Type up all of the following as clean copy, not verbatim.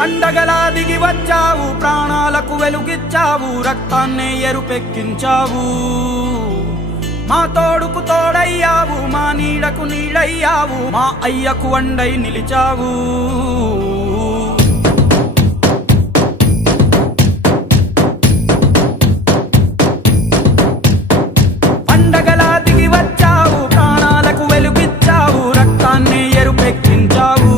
పండగలా దిగి వచ్చావు, ప్రాణాలకు వెలుగిచ్చావు, రక్తాన్నే ఎరుపెక్కించావు. మా తోడుకు తోడయ్యావు, మా నీడకు నీడయ్యావు, మా అయ్యకు అండై నిలిచావు. పండగలా దిగి వచ్చావు, ప్రాణాలకు వెలుగిచ్చావు, రక్తాన్నే ఎరుపెక్కించావు.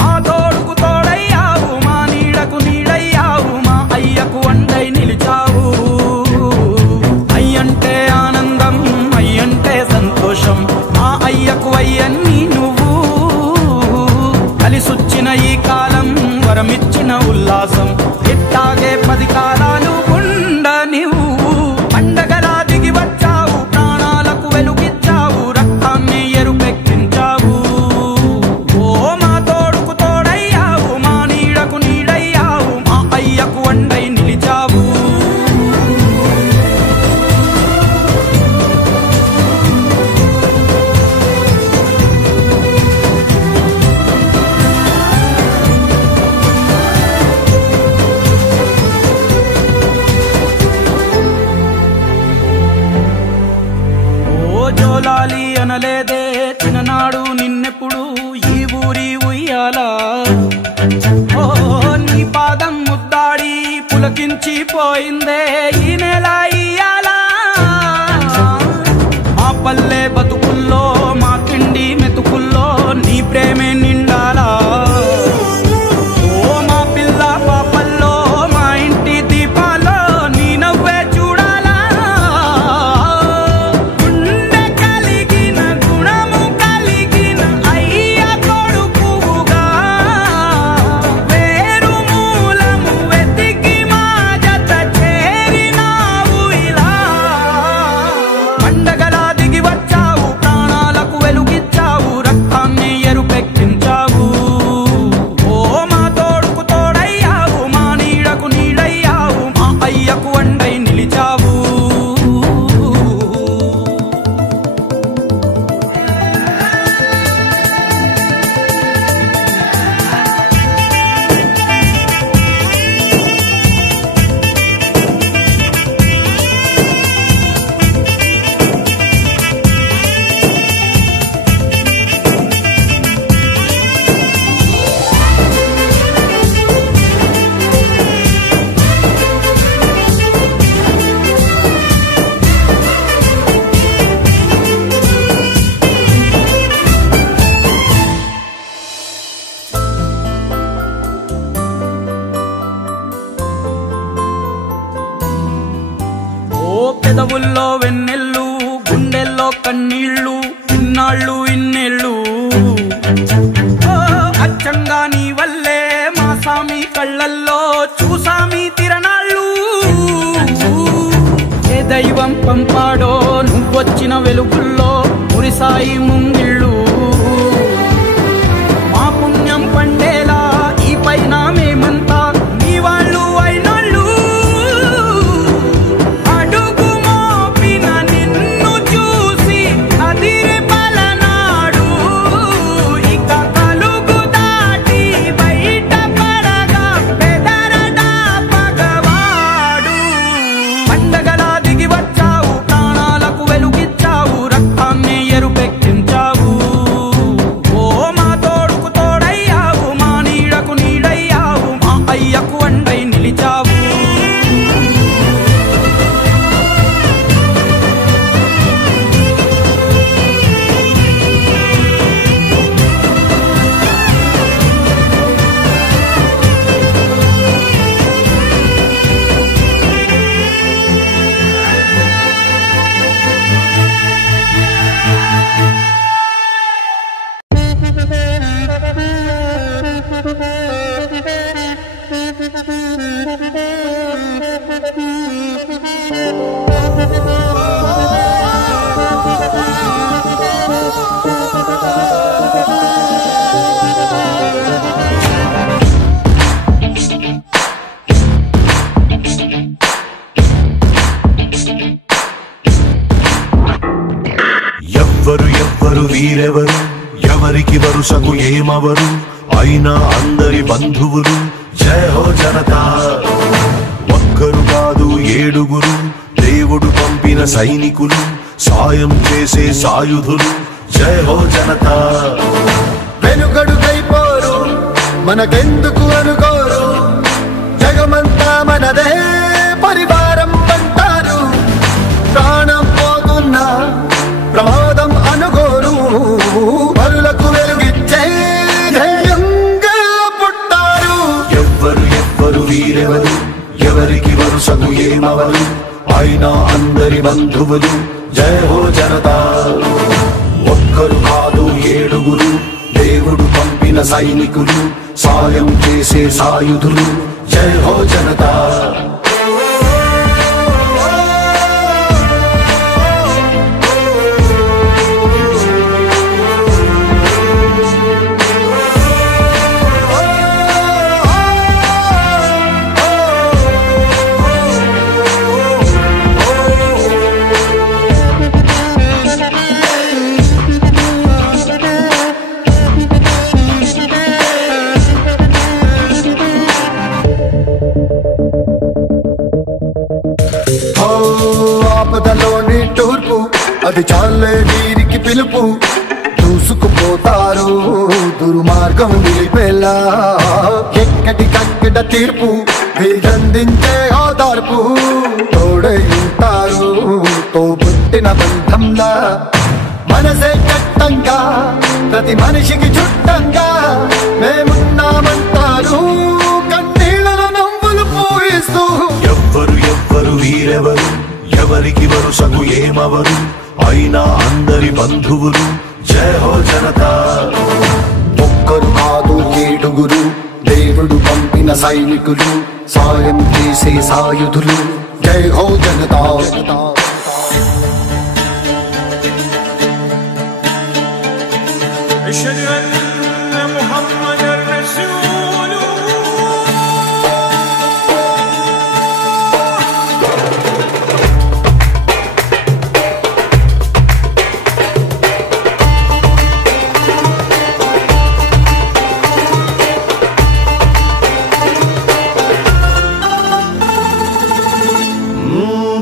మా తోడుకు తోడయ్యావు, మా నీడకు నీడయ్యావు, మా అయ్యకు అండై నిలిచావు. అయ్యంటే ఆనందం, అయ్యంటే సంతోషం, మా అయ్యకు అయ్యన్ని నువ్వు. కలిసొచ్చిన ఈ కాలం వరమిచ్చిన ఉల్లాసం, ఇట్టాగే 10 కాలాలు ఉండనివ్వు. పండగలా దిగి వచ్చావు, ప్రాణాలకు వెలుగిచ్చావు, రక్తాన్ని ఎరుపెక్కించావు. ఓ మా తోడుకు తోడయ్యావు, మా నీడకు నీడయ్యావు, మా అయ్యకు అండై నిలిచావు. జోలాలి అనలేదే చిన్ననాడు నిన్నెప్పుడు ఈ ఊరి ఉయ్యాలా. ఓ నీ పాదం ముద్దాడి పులకించి పోయిందే ఈ నెల ఇయ్యాలా. మా పల్లె బతుకుల్లో, మా తిండి మెతుకుల్లో నీ ప్రేమే నిండాలా. ఓ మా పిల్ల పాపల్లో, మా ఇంటి దీపాల్లో నీ నవ్వే చూడాలా. గుండె కలిగిన గుణము కలిగిన అయ్య కొడుకుగా, వేరు మూలము వెతికి మా జత చేరినావు ఇలా. పండగలా దిగి వచ్చావు, ప్రాణాలకు వెలుగిచ్చావు, రక్తాన్ని ఎరుపెక్కించావు. ఓ మా తోడుకు తోడయ్యావు, మా నీడకు నీడయ్యావు, మా అయ్యకు అండై నిలిచావు. పెదవుల్లో వెన్నెల్లు, గుండెల్లో కన్నీళ్ళు, ఇన్నాళ్ళు ఇన్నేళ్ళు. ఓ అచ్చంగా నీ వల్లే మా సామి కళ్ళల్లో చూసామి తిరణాళ్ళు. ఏ దైవం పంపాడో నువ్వొచ్చిన వెలుగుల్లో మురిసాయి ముంగిళ్ళు. మా పుణ్యం పండేలా ఈ పైన మేమంతా నీ వాళ్ళు అయినాళ్ళు. ఎవ్వరు వీరెవరు ఎవరికి వరుసకు ఏమవరు అయినా అందరి బంధువులు జయ హో జనతా. ఒక్కరు కాదు ఏడుగురు దేవుడు పంపిన సైనికులు, సాయం చేసే సాయుధులు జయ హో జనతా. వెనుకడుకైపోరు మనకెందుకు అనుకోరు, జగమంతా మనదే పరివారం అంటారు. ప్రాణం పోతున్నా ప్రమాదం అనుకోరు, పరులకు వెలుగిచ్చే ధైర్యంగా పుట్టారు. ఎవ్వరు ఎవ్వరు వీరెవరు, ఎవరికి వరుసకు ఏమవరు, అయినా అందరి బంధువులు జయ హో జనతా. ఒక్కరు కాదు ఏడుగురు దేవుడు పంపిన సైనికులు, సాయం చేసే సాయుధులు జయ హో జనతా. ఆపదలోని తూర్పు అది చాలే వీరికి పిలుపు, దూసుకుపోతారు దుర్మార్గం నిలిపేలా. ఎక్కడికక్కడ తీర్పు వీరందించే ఆధార్పు, తోడై ఉంటారు తోబుట్టిన బంధంలా. మనసే చట్టంగా ప్రతి మనిషికి చుట్టంగా మేమున్నామంటారు, కన్నీళ్ళ నవ్వులు పూయిస్తూ. ఎవ్వరు ఎవ్వరు వీరెవరు, ఎవరికి వరుసకు ఏమవరు, అయినా అందరి బంధువులు జయ హో జనతా. ఒక్కరు కాదు ఏడుగురు దేవుడు పంపిన సైనికులు, సాయం చేసే సాయుధులు జై హో జనతా. أشهد أن محمدًا رسول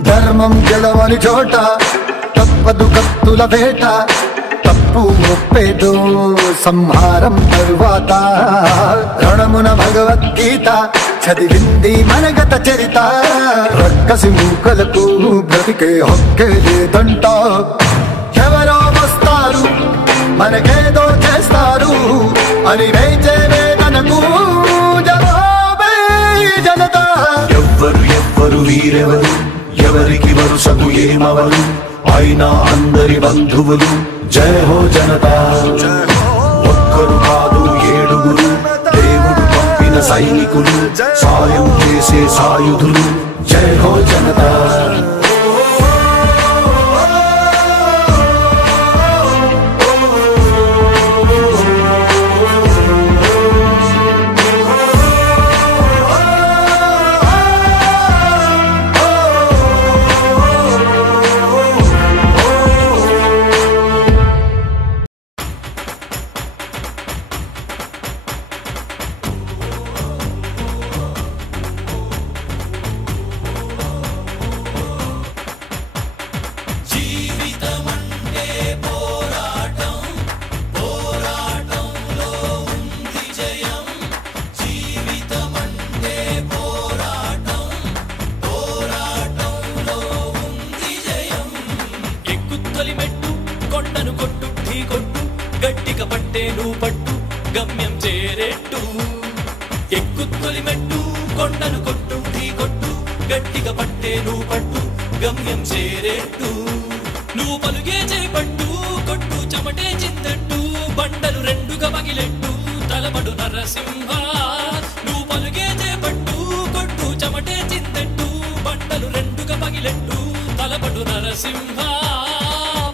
ధర్మం గెలవని చోట తప్పదు కత్తుల వేట, తప్పు ఒప్పేదో సంహారం తరువాత. రణమున భగవద్గీత చదివింది మనగత చరిత, రక్కసి మూకలకు బ్రతికే హక్కే లేదంట. ఎవరో వస్తారు మనకేదో చేస్తారు అని వేచే వేదనకు జవాబే జనతా. ఎవ్వరు ఎవ్వరు వీరెవరు, ఎవరికి వరుసకు ఏమవరు, అయినా అందరి బంధువులు జయ హో జనతా. ఒక్కరు కాదు ఏడుగురు దేవుడు పంపిన సైనికులు, సాయం చేసే సాయుధులు జయ హో జనతా. గట్టిగా పట్టేను పట్టు గమ్యం చేరేట్టు. ఎక్కుత్తొలి మెట్టు కొండను కొట్టు ఢీ కొట్టు, గట్టిగా పట్టేను పట్టు గమ్యం చేరేట్టు. నువ్వు పలుగే చేపట్టు కొట్టు చెమటే చిందట్టు, బండలు రెండుగా పగిలెట్టు తలపడు నరసింహ. నువ్వు పలుగే చేపట్టు కొట్టు చెమటే చిందట్టు, బండలు రెండుగా పగిలెట్టు తలపడు నరసింహ.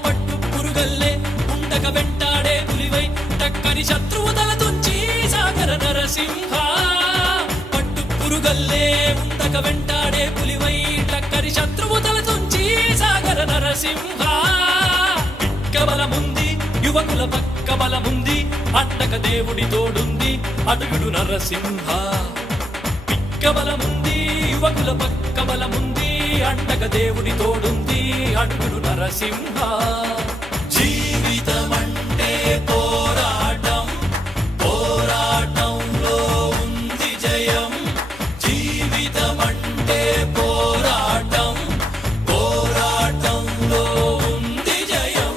పట్టు పురుగల్లే ఉండక వెంటాడే పులివై, టక్కని శత్రువు తల తుంచి సాగర నరసింహ. పట్టు పురుగల్లే ఉండక వెంటాడే పులివై, టక్కని శత్రువు తల తుంచి సాగర నరసింహ. కబలముంది యువకుల పక్క బలముంది అండక దేవుడి తోడుంది అడుగుడు నరసింహ పిక్క బలముంది యువకుల పక్క బలముంది అండక దేవుడి తోడుంది అడుగుడు నరసింహ జీవితమంటే పోరాటం పోరాటంలో ఉంది జయం జీవితమంటే పోరాటం పోరాటంలో ఉంది జయం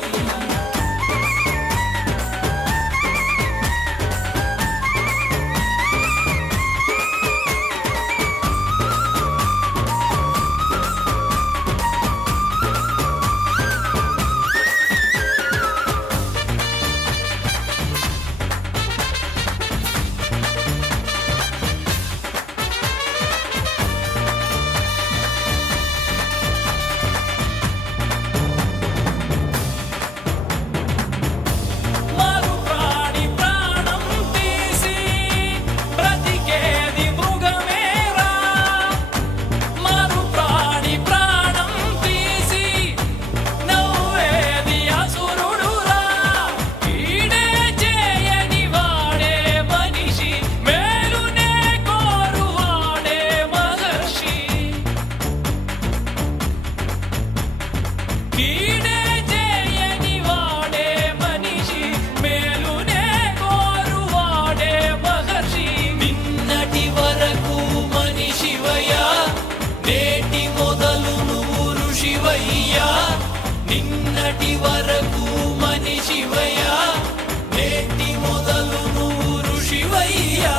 నిన్నటి వరకు మనిషివయ్యా నేటి మొదలు నువ్వు ఋషివయ్యా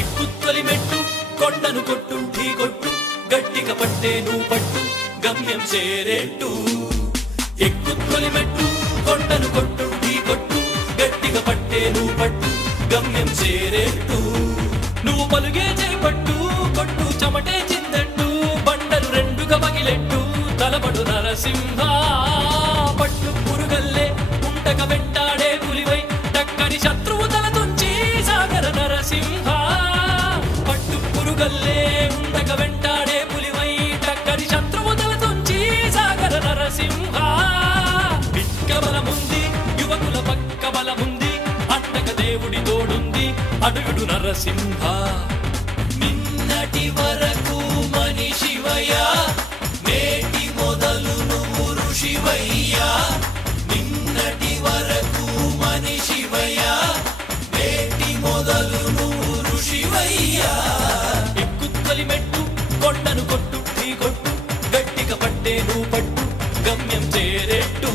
ఎక్కుత్తొలి మెట్టు కొండను కొట్టు ఢీ కొట్టు గట్టిగా పట్టే నువ్వు పట్టు గమ్యం చేరేట్టు ఎక్కుత్తొలి మెట్టు కొండను కొట్టు ఢీ కొట్టు గట్టిగా పట్టే నువ్వు పట్టు గమ్యం చేరేట్టు నువ్వు పలుగే చేపట్టు కొట్టు చెమటే చిందట్టు బండలు రెండుగా పగిలెట్టు తలపడు నరసింహ పట్టు పురుగల్లే ఉంటక వెంటాడే పులివై టక్కని శత్రువు తల తుంచి సాగర నరసింహ పట్టు పురుగల్లే ఉంటక వెంటాడే పులివై టక్కని శత్రువు తల తుంచి సాగర నరసింహ పిక్క బలముంది యువకుల పక్క బలముంది అండక దేవుడి తోడుంది అడుగుడు నరసింహ నిన్నటి వరకు మనిషివయ్యా నేటి మొదలు నువ్వు ఋషివయ్యా నిన్నటి వరకు మనిషివయ్యా నేటి మొదలు నువ్వు ఋషివయ్యా ఎక్కుత్తొలి మెట్టు కొండను కొట్టు ఢీ కొట్టు గట్టిగా పట్టే నువ్వు పట్టు గమ్యం చేరేట్టు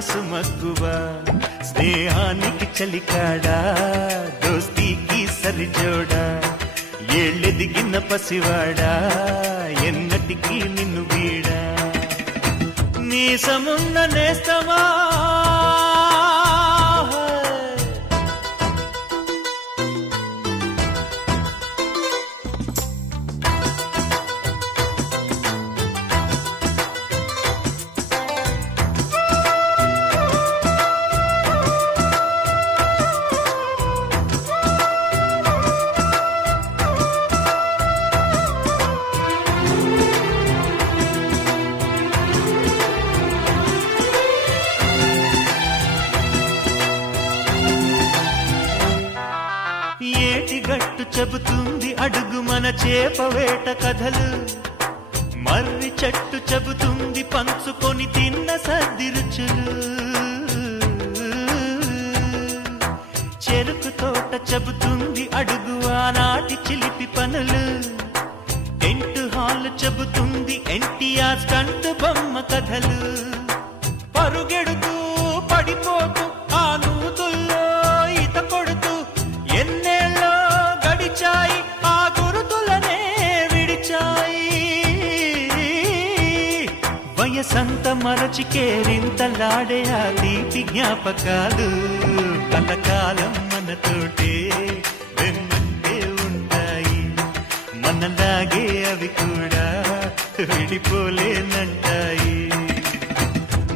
మనసు మక్కువ స్నేహానికి చలికాడా దోస్తీకి సరిజోడా ఏళ్ళెదిగిన పసివాడా ఎన్నటికీ నిన్ను వీడా మీసమున్న నేస్తమా ఏటిగట్టు చెబుతుంది అడుగు మన చేపవేట కథలు మర్రి చెట్టు చెబుతుంది పంచుకొని తిన్న సద్ది రుచులు చెరుకు తోట చెబుతుంది అడుగు ఆనాటి చిలిపి పనులు టెంట్ హాల్ చెబుతుంది ఎన్టీఆర్ స్టంట్ బొమ్మ కథలు పరుగెడుతూ పడిపోతూ ఆ నూతుల్లో ఈత కొడుతూ ఎన్నేళ్ళో గడిచాయి ఆ గురుతులనే విడిచాయి వయసంత మరచి కేరింతలాడే ఆ తీపి జ్ఞాపకాలు కలకాలం మనతోటే వెన్నంటే ఉంటాయి మనలాగే అవి కూడా విడిపోలేనంటాయి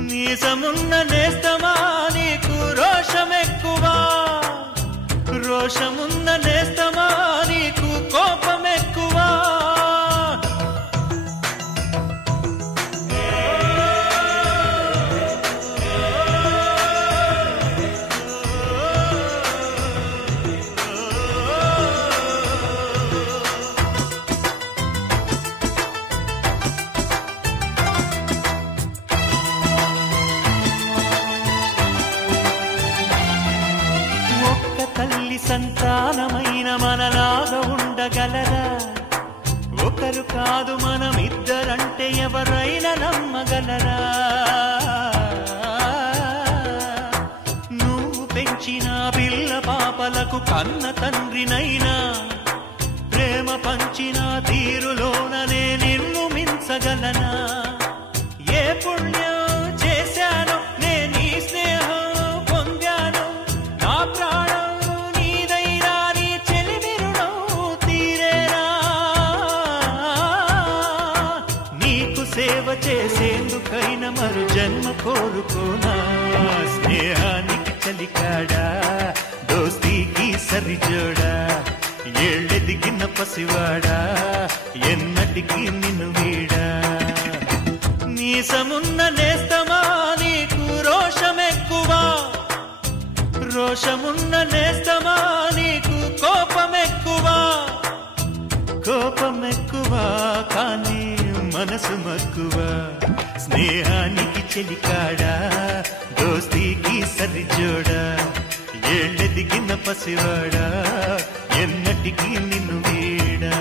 నీసమున్న నేస్తమా నీకు రోషమెక్కువా రోషమున్న నేస్తమా నీకు కోపమెక్కువా తల్లి సంతానమైన మనలాగా ఉండగలరా ఒకరు కాదు మనమిద్దరంటే ఎవరైనా నమ్మగలరా నువ్వు పెంచిన పిల్ల పాపలకు కన్న తండ్రినైనా ప్రేమ పంచిన తీరులోననే నిన్ను మించగలనా ఏ పుణ్యం చేశాను నేను ఈ స్నేహం పొందాను నా ప్రాణం సేవ చేసేందుకైనా మరు జన్మ కోరుకోనా స్నేహానికి చలికాడా దోస్తీకి సరిజోడా ఏళ్ళెదిగిన పసివాడా ఎన్నటికీ నిన్ను వీడా నీసమున్న నేస్తమా నీకు రోషమెక్కువా రోషమున్న నేస్తమా నీకు కోపమెక్కువా కోపమెక్కువా కానీ మనసు మక్కువ స్నేహానికి చెలికాడా దోస్తీకి సరిజోడా ఏళ్ళెదిగిన పసివాడా ఎన్నటికీ నిన్ను వీడా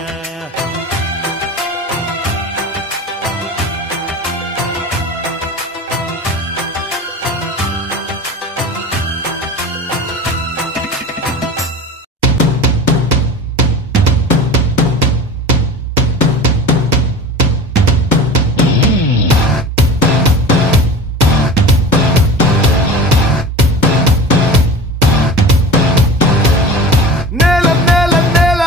నేల నేల నేల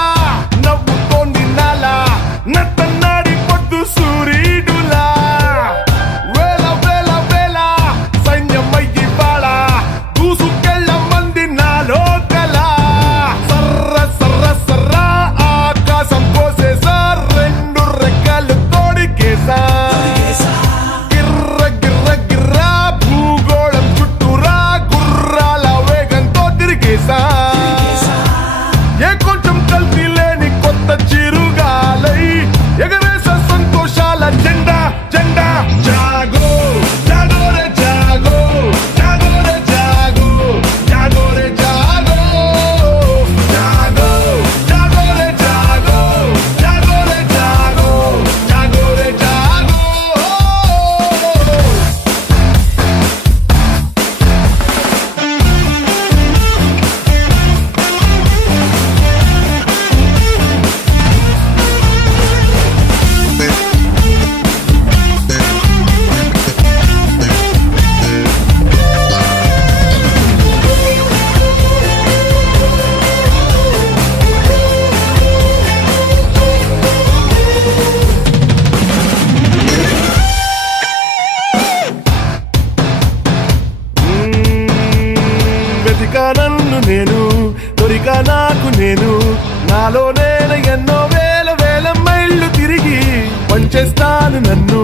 చేస్తాను నన్ను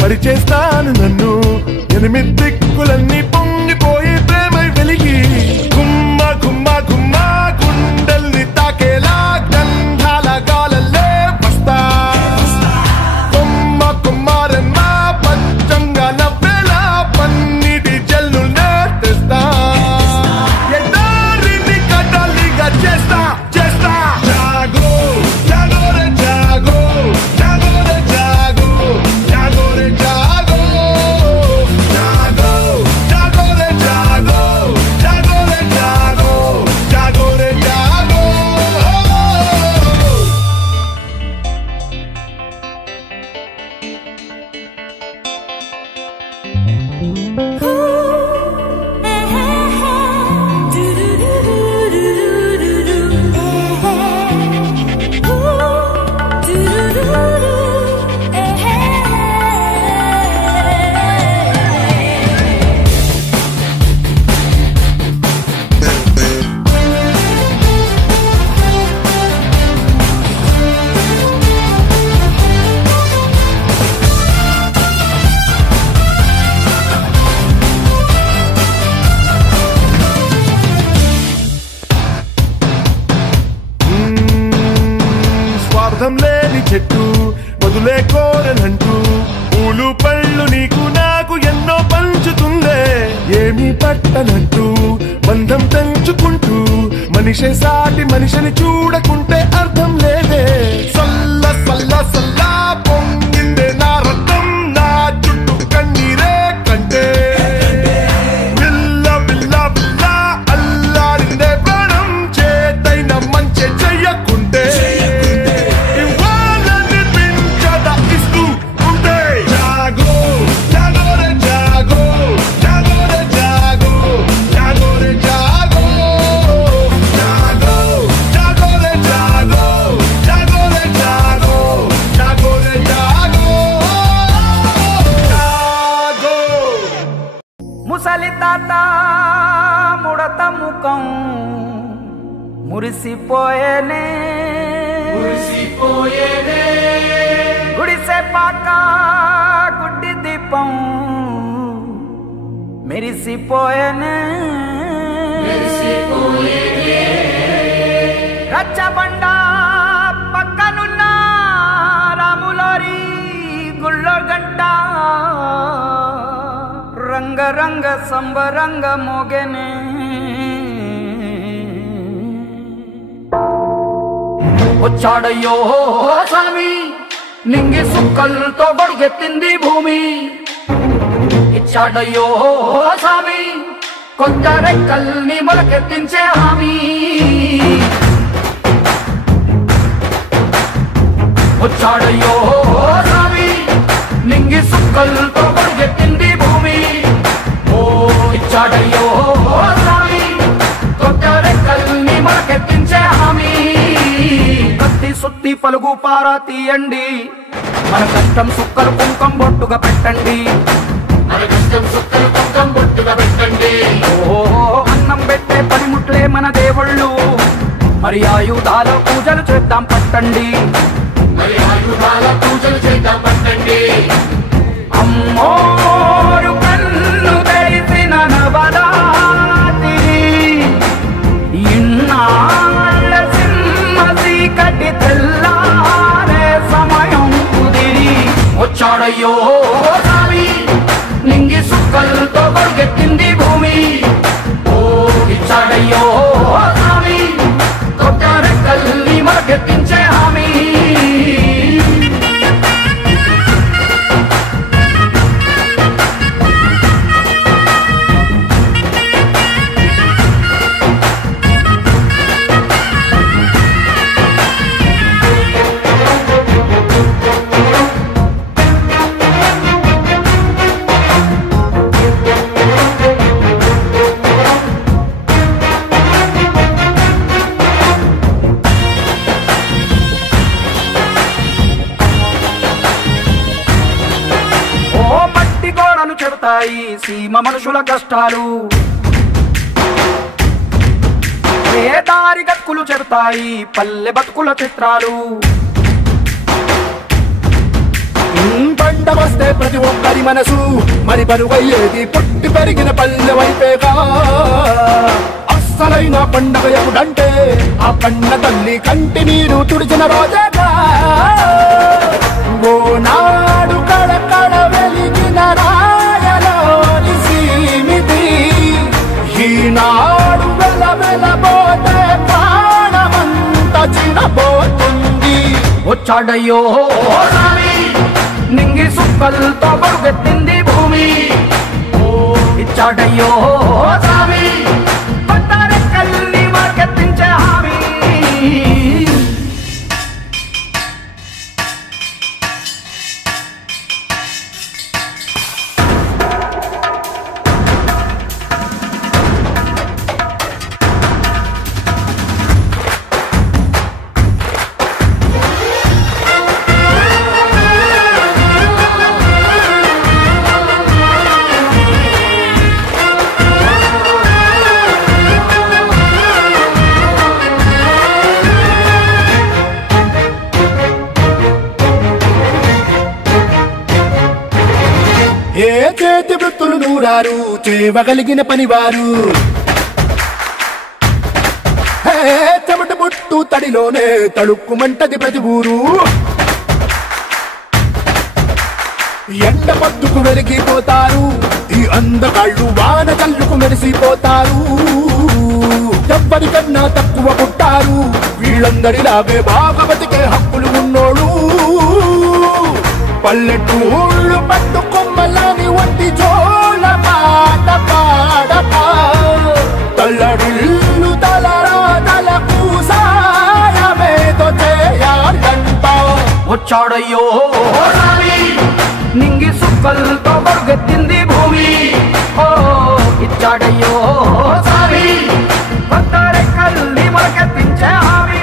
మరి చేస్తాను నన్ను ఎనిమిది దిక్కులన్నీ పొంగిపోయి ప్రేమై వెలిగి గుమ్మ గుమ్మ గుమ్మ గుండెల్ని తాకేలా గంధాల గాలల్లే వస్తా కొమ్మ కుమ్మారమ్మ పచ్చంగా నవ్వేలా పన్నిటి జల్లునే తెస్తా ఎడారిని కదలిగా చేస్తా చేస్తా జాగో జాగో రే జాగో జాగో రే జాగో జాగో రే జాగో జాగో జాగో రే జాగో జాగో రే జాగో జాగో రే జాగో స్వార్థం లేని చెట్టు వదులే కోరనంటూ పూలు పళ్ళు నీకు నాకు ఎన్నో పంచుతుందే ఏమీ పట్టనట్టు బంధం పెంచుకుంటూ మనిషి సాటి మనిషిని చూడకుంటే అర్థం లేదే సల్ల సల్ల సల్లా పొంగిందే నా రక్తం నా చుట్టూ కన్నీరే కంటే విల్ల విల్ల విల్ల అల్లాడిందే ప్రాణం చేతైన మంచి చెయ్యకుంటే ఇవ్వాలని పించద ఇస్తూ ఉంటే జాగో జాగో రే జాగో జాగో రే జాగో జాగో రే జాగో జాగో జాగో రే జాగో జాగో రే జాగో జాగో రే జాగో జాగో ముసలి తాత ముడత ముఖం మురిసిపోయేనే గుడిసె పాక గుడ్డి దీపం మెరిసిపోయేనే రచ్చబండ పక్కనున్న రాములోరి గుళ్ళో గంట రంగ రంగ సంబరంగ మోగెనే వచ్చాడయ్యో స్వామి నింగి సుక్కలతో గొడుగెత్తింది భూమి ఇచ్చాడయ్యో స్వామి కొత్త రెక్కల్ని మొలకెత్తించే హామీ వచ్చాడయ్యో స్వామి నింగి సుక్కలతో గొడుగెత్తింది భూమి ఓ ఇచ్చాడయ్యో స్వామి కొత్త రెక్కల్ని మొలకెత్తించే హామీ కత్తి సుత్తి పలుగు పారా తీయండి మన కష్టం సుక్కలు కుంకం బొట్టుగా పెట్టండి ఓ అన్నం పెట్టే పనిముట్లే మన దేవుళ్ళు మరి ఆయుధాల పూజలు చేద్దాం పట్టండి అమ్మోరు కన్ను తెరిసిన నవరాత్రి ఇన్నాళ్ళ సింహ చీకటి తెల్లారే సమయం కుదిరి వచ్చాడయ్యో స్వామి నింగి సుక్కలతో గొడుగెత్తింది భూమి ఓ ఇచ్చాడయ్యో స్వామి కొత్త రెక్కల్ని మొలకెత్తించే హామీ చెడతాయి సీమ మనుషుల కష్టాలు ఏ దారి గక్కులు చెడతాయి పల్లె బతుకుల చిత్రాలు వస్తే ప్రతి ఒక్కరి మనసు మరి బరువయ్యేది పుట్టి పెరిగిన పల్లె వైపేగా. అస్సలైన పండగ ఎప్పుడంటే ఆ కన్న తల్లి కంటి నీరు తుడిచిన రోజేగా. ఓనాడు కడకడ వెలిగిన రాయలోని సీమితి ఈనాడు వెలవెలబోతే ప్రాణమంతా చినబోతుంది. వచ్చాడయ్యో స్వామి నింగి సుక్కలతో పరుగెత్తింది భూమి. ఇచ్చాడయ్యో స్వామి కొత్త రెక్కల్ని మరకెత్తించే హామీ. ఏ చేతి వృత్తులు నూరారు చేయగలిగిన పనివారు. చెమట పుట్టు తడిలోనే తడుక్కుమంటది ప్రతి ఊరు. ఎండ పట్టుకు వెలిగిపోతారు ఈ అందగాళ్ళు వాన కళ్ళుకు మెరిసిపోతారు. ఎవ్వరికన్నా తక్కువ పుట్టారు వీళ్ళందరిలాగే బాగా బతికే హక్కులు ఉన్నోళ్ళు. పల్లెటూళ్ళు పట్టుకొమ్మలని వంటి జోల పాట పాడపా తల్లడిల్లు తలరాతలకు సాయమేదో చేయాలంట. వచ్చాడయ్యో స్వామి నింగి సుక్కలతో పరుగెత్తింది భూమి. ఇచ్చాడయ్యో స్వామి కొత్త రెక్కల్ని మరకెత్తించే హామీ.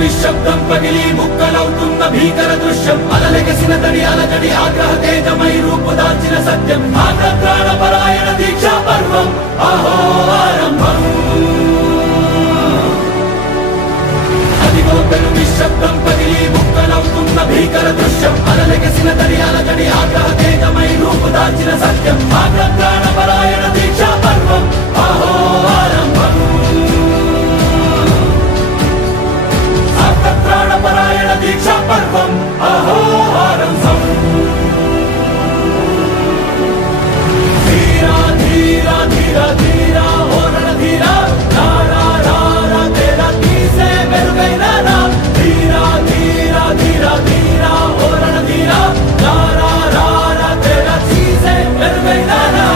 నిశ్శబ్దం పగిలి ముక్కలవుతున్న భీకర దృశ్యం. అలలెగసిన తడి అలజడి ఆగ్రహ తేజమై రూపుదాల్చిన సత్యం. ఆగ్రహప్రాణపరాయణ దీక్షా పర్వం అహో ఆరంభం. అదిగో పెను నిశ్శబ్దం పగిలి ముక్కలవుతున్న భీకర దృశ్యం. అలలెగసిన తడి అలజడి ఆగ్రహ తేజమై రూపుదాల్చిన సత్యం. ఆగ్రహప్రాణపరాయణ దీక్షా పర్వం అహో ఆరంభం. ప్రాణపరాయణ దీక్షా పర్వం అహో ఆరంభం. ధీరా ధీరా ధీరా ధీరా ఓరణ ధీరా రారా రారా తేరా తీసే మెరుగైన రా. ధీరా ధీరా ధీరా ధీరా ఓరణ ధీరా రారా రారా తేరా తీసే మెరుగైన రా.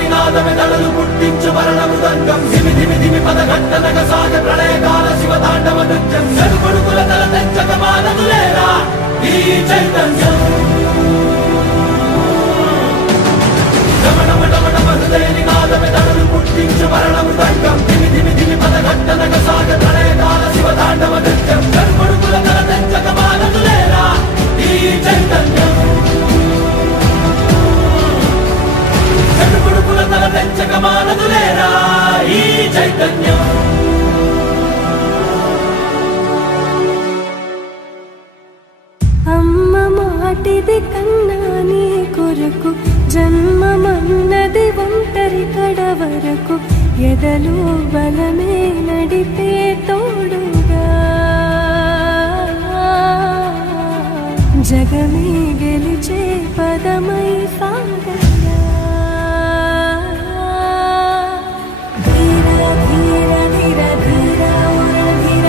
నినాదమెదళలు పుట్టించు మరణ మృదంగం. ధిమి ధిమి ధిమి పదఘట్టనగ సాగ ప్రళయకాల శివ తాండవ నృత్యం. చెరుకొడుకుల తల తెంచక మానదులేరా ఈ చైతన్యం. హృదయ నినాదమెదళలు పుట్టించు మరణ మృదంగం. ధిమి ధిమి ధిమి పదఘట్టనగ సాగ ప్రళయకాల శివ తాండవ నృత్యం. చెరుకొడుకుల తల తెంచక మానదులేరా ఈ చైతన్యం. చైతన్యం అమ్మ మాటిది కన్నా నీ కొరకు జన్మమన్నది ఒంటరి కడ వరకు ఎదలు బలమే నడిపే తోడుగా జగమే గెలిచే పదమై సాగయ్యా ధీర ధీర ధీర ధీర ఉర ధీర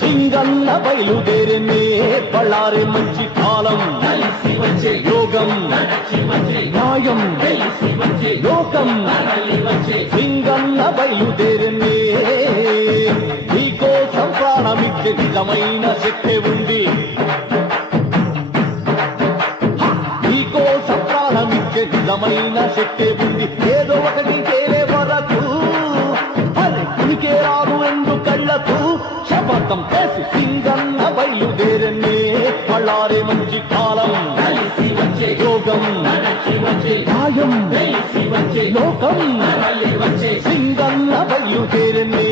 సింగన్న బయలుదేరినే బళ్ళారి మంచి కాలం యోగం న్యాయం లోకం సింగన్న బయలుదేరినే నీకోసం ప్రాణమిచ్చే నిజమైన శక్తి ఉంది నీకోసం ప్రాణమిచ్చే నిజమైన శక్తి ఉంది ఏదో ఒకటి తేలే వరకు అది కునికే రాదు ఎందు కళ్ళకు శపథం చేసి సింగన్న బయలుదేరనే బళ్ళారే మంచి కాలం యోగం న్యాయం లోకం సింగన్న బయలుదేరనే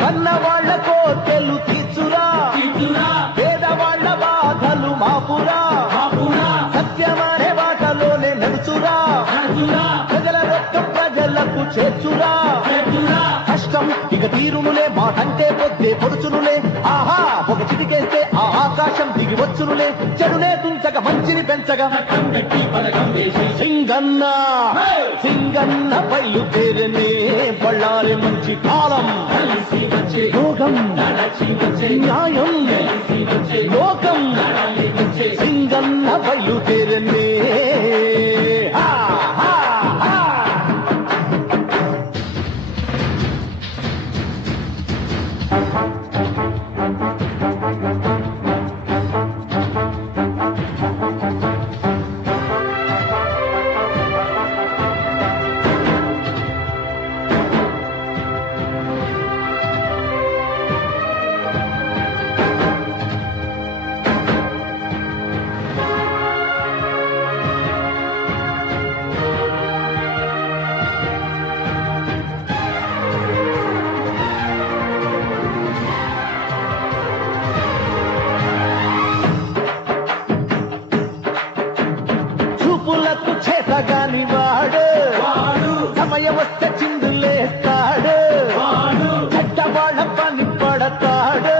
కన్నవాళ్ల కోర్కెలు తీర్చురా పేదవాళ్ల బాధలు మాపురా సత్యమనే బాటలోనే నడుచురా ప్రజల రొక్కం ప్రజలకు చేర్చురా కష్టం ఇక తీరునులే మాటంటే పొద్దే పొడుచునులే ఆహా ఒక చిటికేస్తే ఆ ఆకాశం దిగి వచ్చునులే చెడునే తుంచక మంచిని పెంచగా సింగన్న సింగన్న బయలుదేరనే బళ్ళారే మంచి కాలం యోగం న్యాయం లోకం సింగన్న బయలుదేరనే చూపులకు చేతగాని వాడు సమయం వస్తే చిందులేస్తాడు చెడ్డవాళ్ళ పని పడతాడు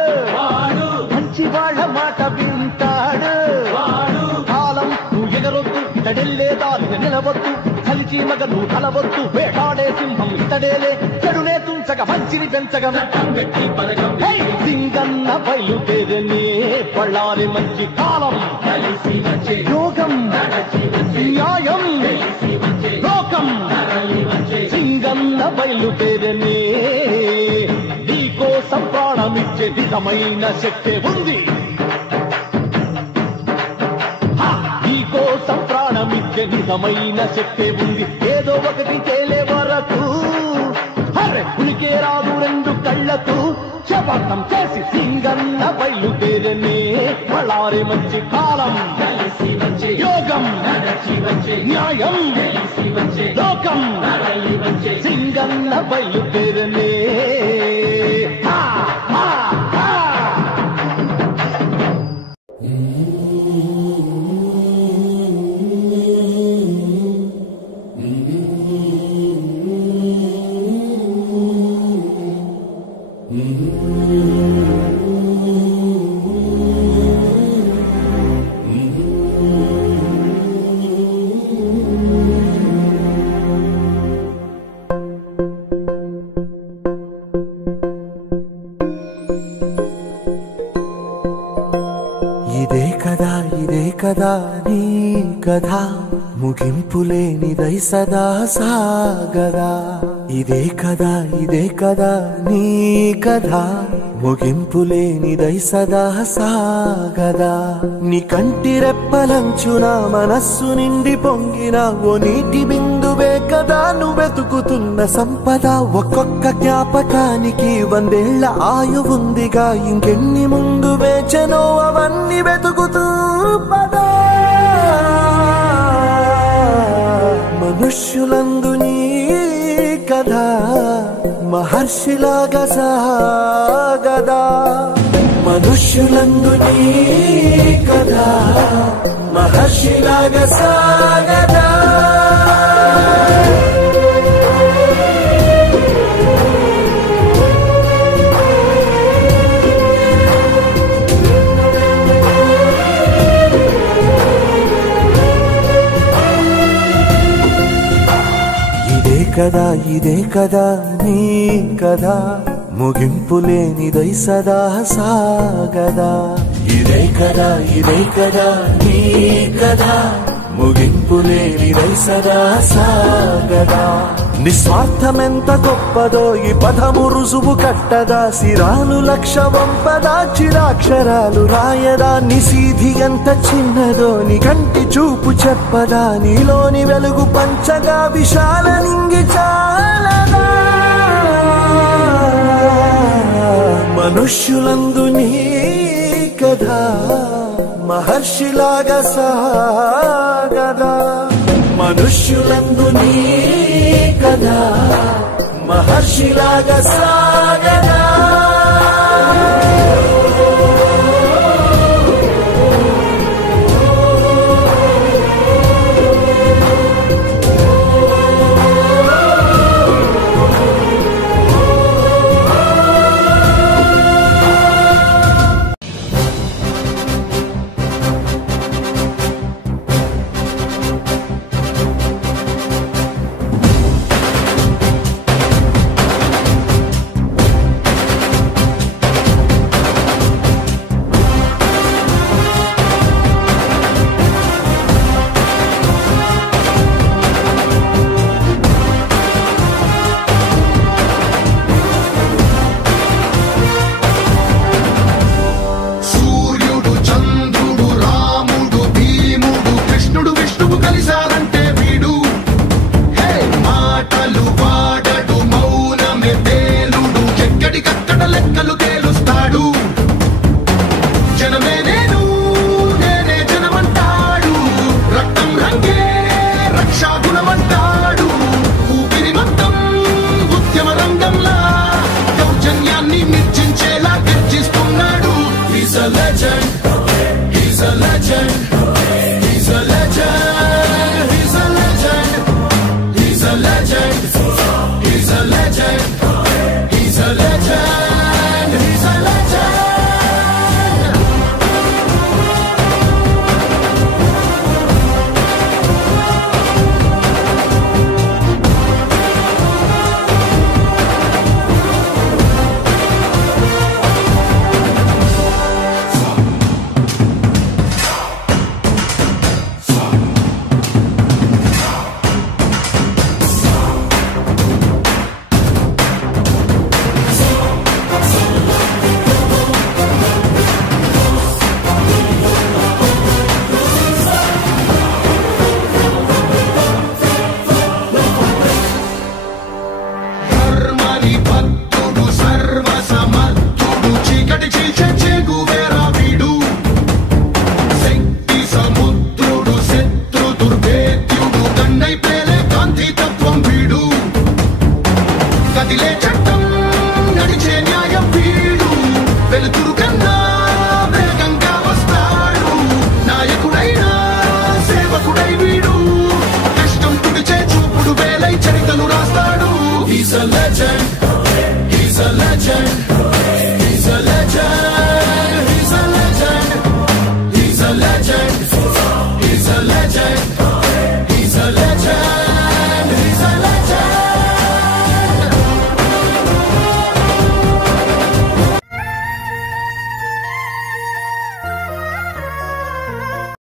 మంచి వాళ్ళ మాట వింటాడు కాలం నువ్వు ఎగరొద్దు ఇతడెళ్ళే దారి నిలవద్దు చలి కంచి మగను కలవద్దు వేటాడే సింహం ఇతడేలే చెడునే తుంచగ మంచిని పెంచగ సింగన్న బయలుదేరనే పళ్ళారి మంచి కాలం యోగం న్యాయం లోకం సింగన్న బయలుదేరనే నీకోసం ప్రాణమిచ్చే విధమైన శక్తి ఉంది నీకోసం ప్రాణమిచ్చే నిజమైన శక్తి ఉంది ఏదో ఒకటి తేలే వరకు హరే ఉనికే రాదు రెండు కళ్ళకు శపథం చేసి సింగన్న బయలుదేరనే పళ్ళారి మంచి కాలం యోగం న్యాయం లోకం సింగన్న బయలుదేరనే ఇదే కదా నీ కథ ముగింపులేనిదై సదా సాగదా ఇదే కదా నీ కథ ముగింపులేనిదై సదా సాగదా నీ కంటి రెప్పలంచున మనస్సు నిండి పొంగిన ఓ నీటి బిందువే కదా నువ్వెతుకుతున్న సంపద ఒక్కొక్క జ్ఞాపకానికి 100 ఏళ్ల ఆయువుందిగా ఇంకెన్ని ముందు వేచనో అవన్నీ వెతుకుతూ పదా మనుష్యులందు నీ కథ మహర్షిలాగా సాగదా మనుష్యులందు నీ కథ మహర్షిలాగా సాగదా ఇదే కదా నీ కదా ముగింపులేనిదై సదా సాగదా ఇదే కదా నీ కదా ముగింపులేనిదై సదా సాగదా నిస్వార్థమెంత గొప్పదో ఈ పదము రుజువు కట్టదా సిరాలు లక్ష వంపదా చిరాక్షరాలు రాయదా నిసీధి ఎంత చిన్నదో నీ కంటి చూపు చెప్పదా నీలోని వెలుగు పంచగా విశాల నింగి చాలదా మనుష్యులందు నీ కథ మహర్షిలాగా సాగదా మనుష్యులందు నీ కథ మహర్షిలాగా సాగదా నువ్వు సర్